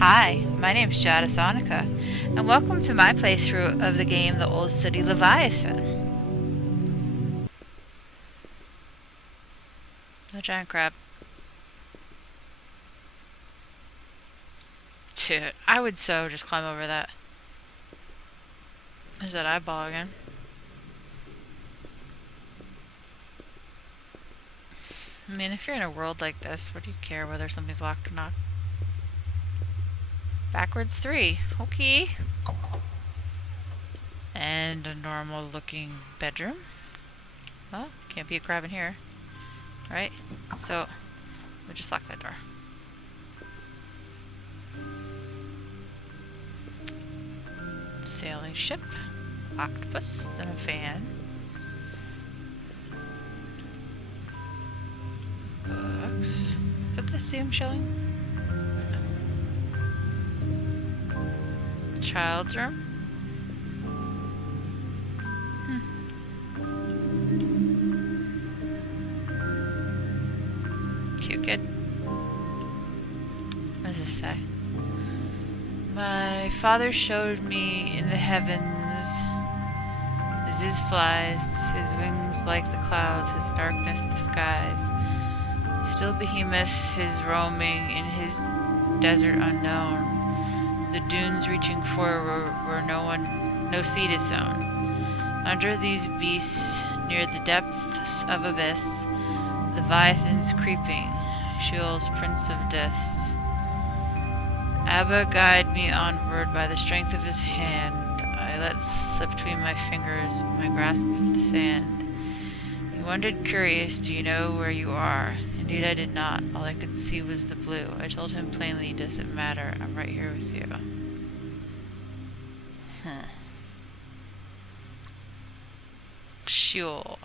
Hi, my name's Jada Sonica, and welcome to my playthrough of the game The Old City Leviathan. The giant crab. Dude, I would so just climb over that. There's that eyeball again. I mean, if you're in a world like this, what do you care whether something's locked or not? Backwards 3. Okay. And a normal looking bedroom. Well, can't be a crab in here. Right? So, we'll just lock that door. Sailing ship. Octopus and a fan. Books. Is that the same showing? Child's room. Cute kid. What does this say? My father showed me in the heavens as his flies, his wings like the clouds, his darkness the skies. Still behemoth his roaming in his desert unknown. The dunes reaching forward where no seed is sown. Under these beasts, near the depths of abyss, Leviathan's creeping, Sheol's prince of death. Abba guide me onward by the strength of his hand. I let slip between my fingers my grasp of the sand. He wondered curious, do you know where you are? Indeed I did not. All I could see was the blue. I told him plainly, does it matter? I'm right here with you. Sheol.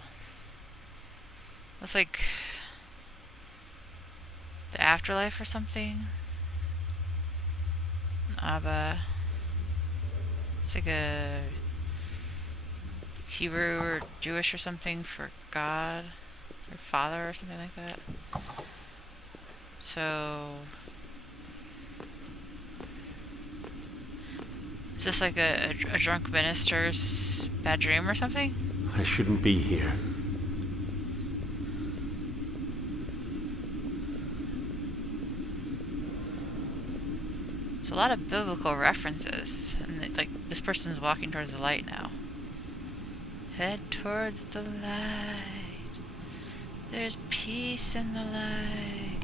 That's like the afterlife or something. Abba. It's like a Hebrew or Jewish or something for God or Father or something like that. So is this like a drunk minister's bad dream or something? I shouldn't be here. There's a lot of biblical references, and like this person's walking towards the light now. Head towards the light. There's peace in the light.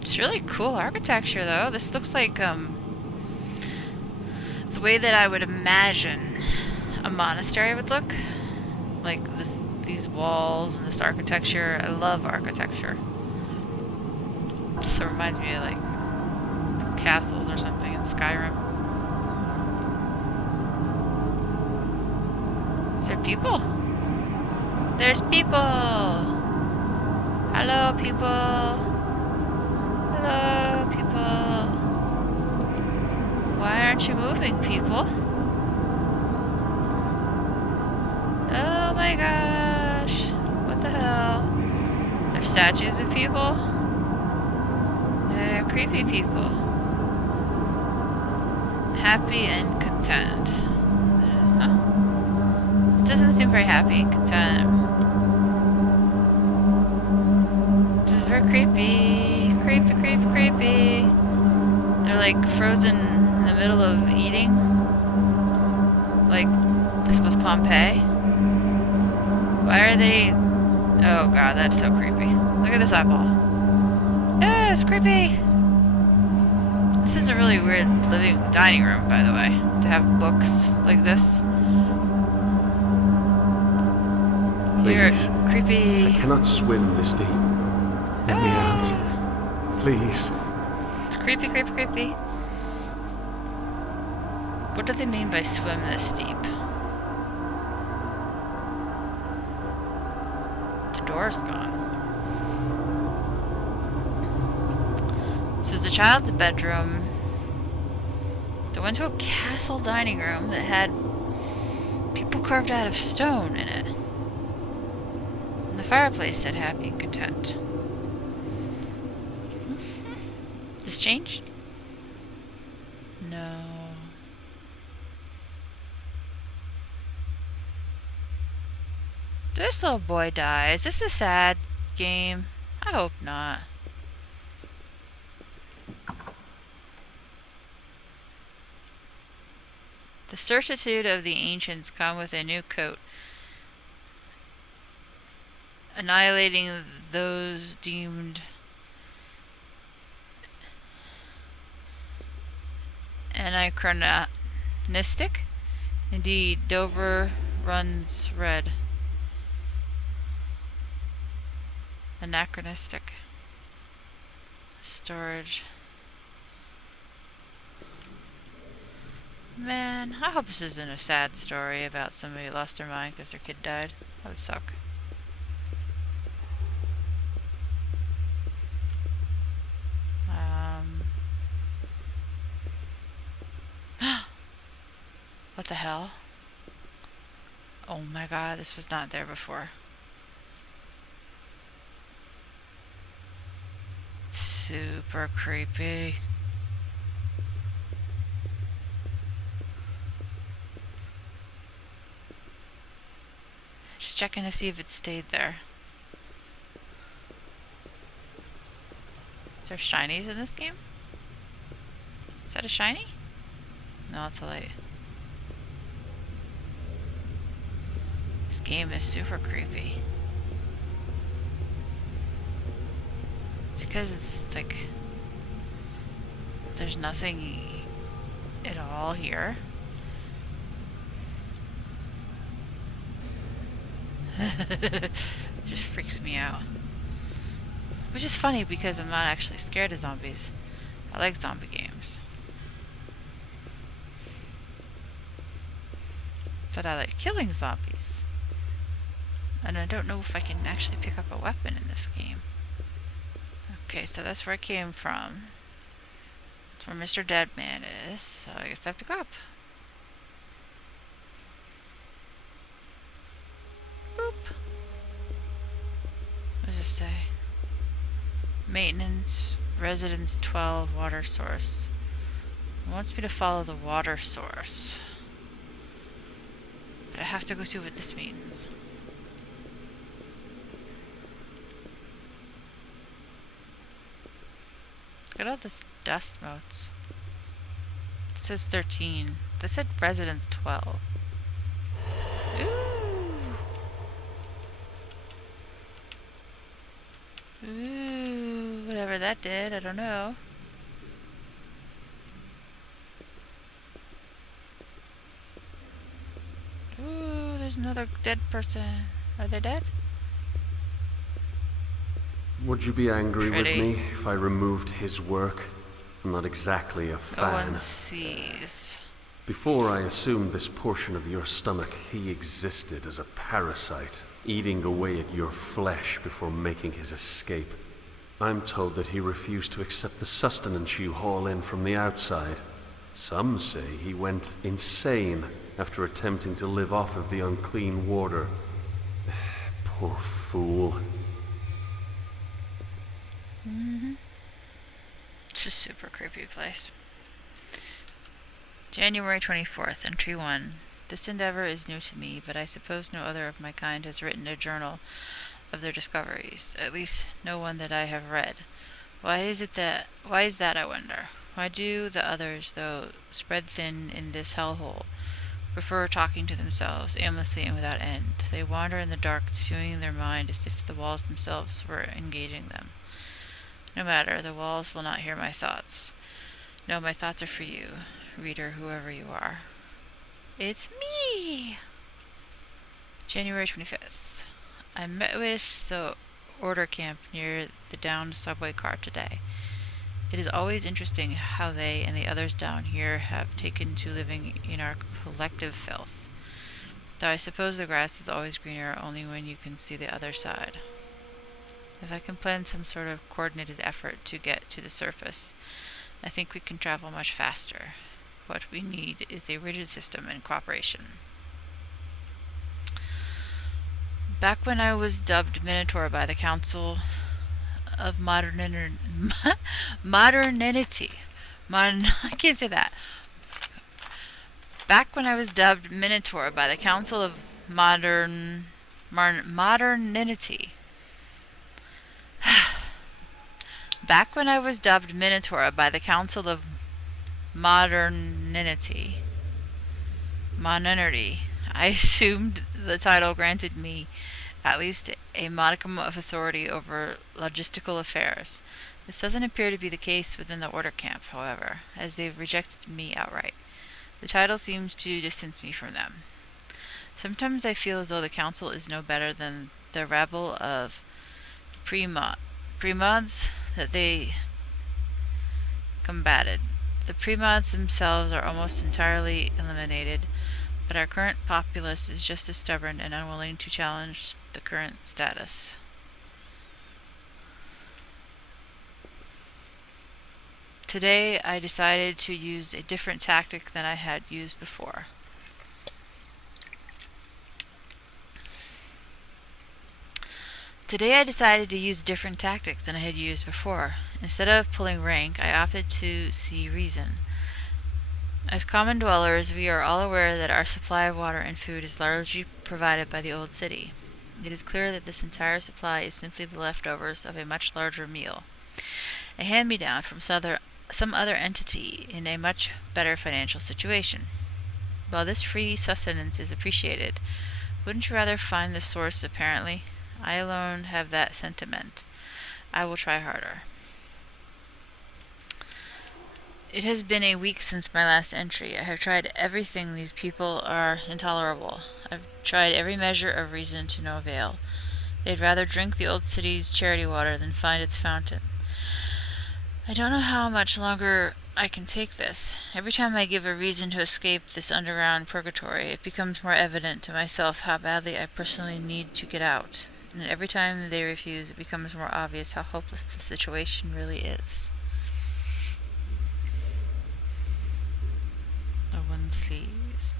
It's really cool architecture, though. This looks like the way that I would imagine a monastery would look. Like these walls and this architecture. I love architecture. So it reminds me of like castles or something in Skyrim. Is there people? There's people! Hello, people! Hello, people! Why aren't you moving, people? Oh my gosh! What the hell? There's statues of people? They're creepy people. Happy and content. Huh? This doesn't seem very happy and content. This is very creepy. Creepy, creepy, creepy. They're like frozen in the middle of eating. Like this was Pompeii. Why are they... Oh god, that's so creepy. Look at this eyeball. Yeah, it's creepy. This is a really weird dining room, by the way, to have books like this. Please. You're creepy. I cannot swim this deep. Let me out. Please. It's creepy, creepy, creepy. What do they mean by swim this deep? The door's gone. So there's a child's bedroom. They went to a castle dining room that had people carved out of stone in it. fireplace, said happy and content. This changed? No. Did this little boy die? Is this a sad game? I hope not. The certitude of the ancients come with a new coat, annihilating those deemed anachronistic. Indeed, Dover runs red. Anachronistic. Storage. Man, I hope this isn't a sad story about somebody who lost their mind because their kid died. That would suck. What the hell? Oh my god, this was not there before. Super creepy. Just checking to see if it stayed there. Is there shinies in this game? Is that a shiny? No, it's a light. This game is super creepy. Because it's like there's nothing at all here. It just freaks me out. Which is funny because I'm not actually scared of zombies. I like zombie games. But I like killing zombies. And I don't know if I can actually pick up a weapon in this game. Okay, so that's where I came from. That's where Mr. Deadman is. So I guess I have to go up. Boop. What does this say? Maintenance, residence 12, water source. It wants me to follow the water source. But I have to go see what this means. Look at all this dust motes. It says 13. This said residence 12. Ooh, whatever that did, I don't know. Ooh, there's another dead person. Are they dead? Would you be angry with Pretty. me if I removed his work? I'm not exactly a No fan. one sees. Before I assumed this portion of your stomach, he existed as a parasite, eating away at your flesh before making his escape. I'm told that he refused to accept the sustenance you haul in from the outside. Some say he went insane after attempting to live off of the unclean water. Poor fool. It's a super creepy place. January 24th, entry 1. This endeavor is new to me, but I suppose no other of my kind has written a journal of their discoveries, at least no one that I have read. Why is that, I wonder? Why do the others, though spread thin in this hellhole, prefer talking to themselves, aimlessly and without end? They wander in the dark, spewing their mind as if the walls themselves were engaging them. No matter, the walls will not hear my thoughts. No, my thoughts are for you, reader, whoever you are. It's me! January 25th. I met with the order camp near the downed subway car today. It is always interesting how they and the others down here have taken to living in our collective filth. Though I suppose the grass is always greener only when you can see the other side. If I can plan some sort of coordinated effort to get to the surface, I think we can travel much faster. What we need is a rigid system and cooperation. Back when I was dubbed Minotaur by the Council of Modernity. I can't say that. Back when I was dubbed Minotaur by the Council of Modernity. Back when I was dubbed Minotaur by the Council of Modernity, I assumed the title granted me at least a modicum of authority over logistical affairs. This doesn't appear to be the case within the Order camp, however, as they've rejected me outright. The title seems to distance me from them. Sometimes I feel as though the Council is no better than the rabble of premods that they combated. The premods themselves are almost entirely eliminated, but our current populace is just as stubborn and unwilling to challenge the current status. Today I decided to use a different tactic than I had used before. Instead of pulling rank, I opted to see reason. As common dwellers, we are all aware that our supply of water and food is largely provided by the old city. It is clear that this entire supply is simply the leftovers of a much larger meal, a hand-me-down from some other entity in a much better financial situation. While this free sustenance is appreciated, wouldn't you rather find the source apparently? I alone have that sentiment. I will try harder. It has been a week since my last entry. I have tried everything. These people are intolerable. I've tried every measure of reason to no avail. They'd rather drink the old city's charity water than find its fountain. I don't know how much longer I can take this. Every time I give a reason to escape this underground purgatory, it becomes more evident to myself how badly I personally need to get out. And every time they refuse, it becomes more obvious how hopeless the situation really is. No one sees.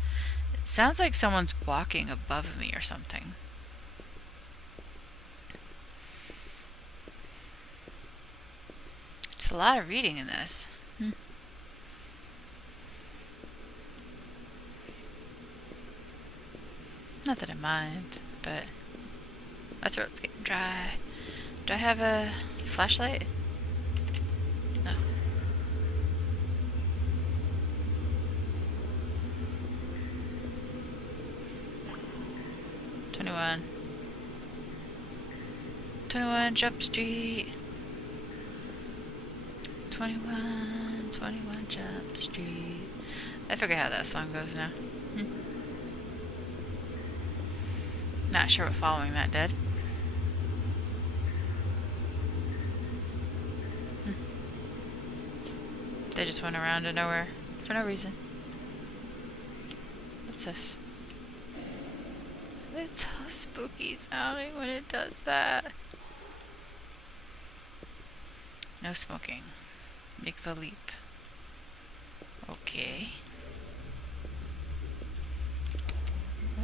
It sounds like someone's walking above me or something. There's a lot of reading in this. Not that I mind, but my throat's getting dry. Do I have a flashlight? No. "21 Jump Street. 21 Jump Street." I forget how that song goes now. Not sure what following that did. They just went around to nowhere for no reason. What's this? It's so spooky sounding when it does that. No smoking. Make the leap. Okay.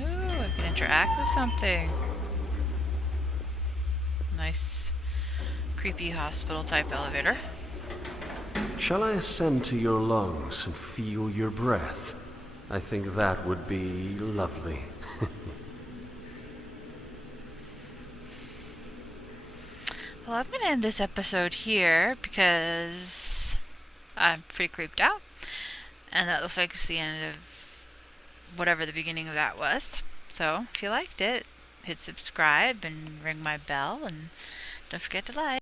Ooh, I can interact with something. Nice, creepy hospital type elevator. Shall I ascend to your lungs and feel your breath? I think that would be lovely. Well, I'm going to end this episode here because I'm pretty creeped out. And that looks like it's the end of whatever the beginning of that was. So, if you liked it, hit subscribe and ring my bell, and don't forget to like.